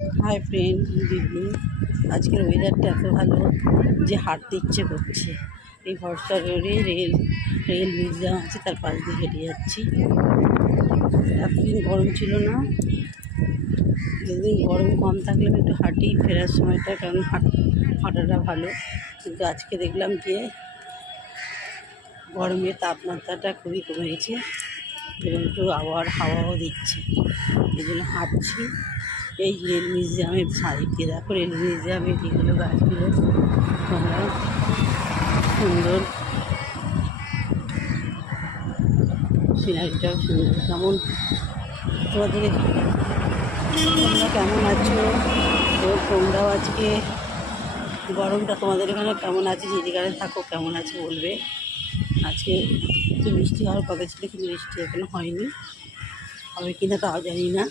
Hi friend, good evening. আজকের ওয়েদারটা এত ভালো যে হাঁটতে ইচ্ছে করছে। এই ভরসা রোডে রেল মিউজিয়াম আছে, তার পাশ দিয়ে হেঁটে যাচ্ছি। এতদিন গরম ছিল না, যেদিন গরম কম থাকলে আমি একটু হাঁটি ফেরার সময়টা, কারণ হাঁটাটা ভালো। কিন্তু আজকে দেখলাম যে গরমের তাপমাত্রাটা খুবই কমেছে এবং একটু হাওয়াও দিচ্ছে, এই জন্য হাঁটছি। এই রেল মিউজিয়ামের সাইডে দেখো, রেল মিউজিয়ামের যেগুলো গাছগুলো তোমরা সুন্দর, সিনারিটাও সুন্দর। কেমন তোমাদের, তোমরা কেমন আছো? এবং তোমরাও আজকে গরমটা তোমাদের এখানে কেমন আছে, যে যেখানে থাকো কেমন আছে বলবে। আজকে একটু বৃষ্টি হওয়ার কথা ছিল, কিন্তু বৃষ্টি এখনো হয়নি, হবে কিনা তাও জানি না।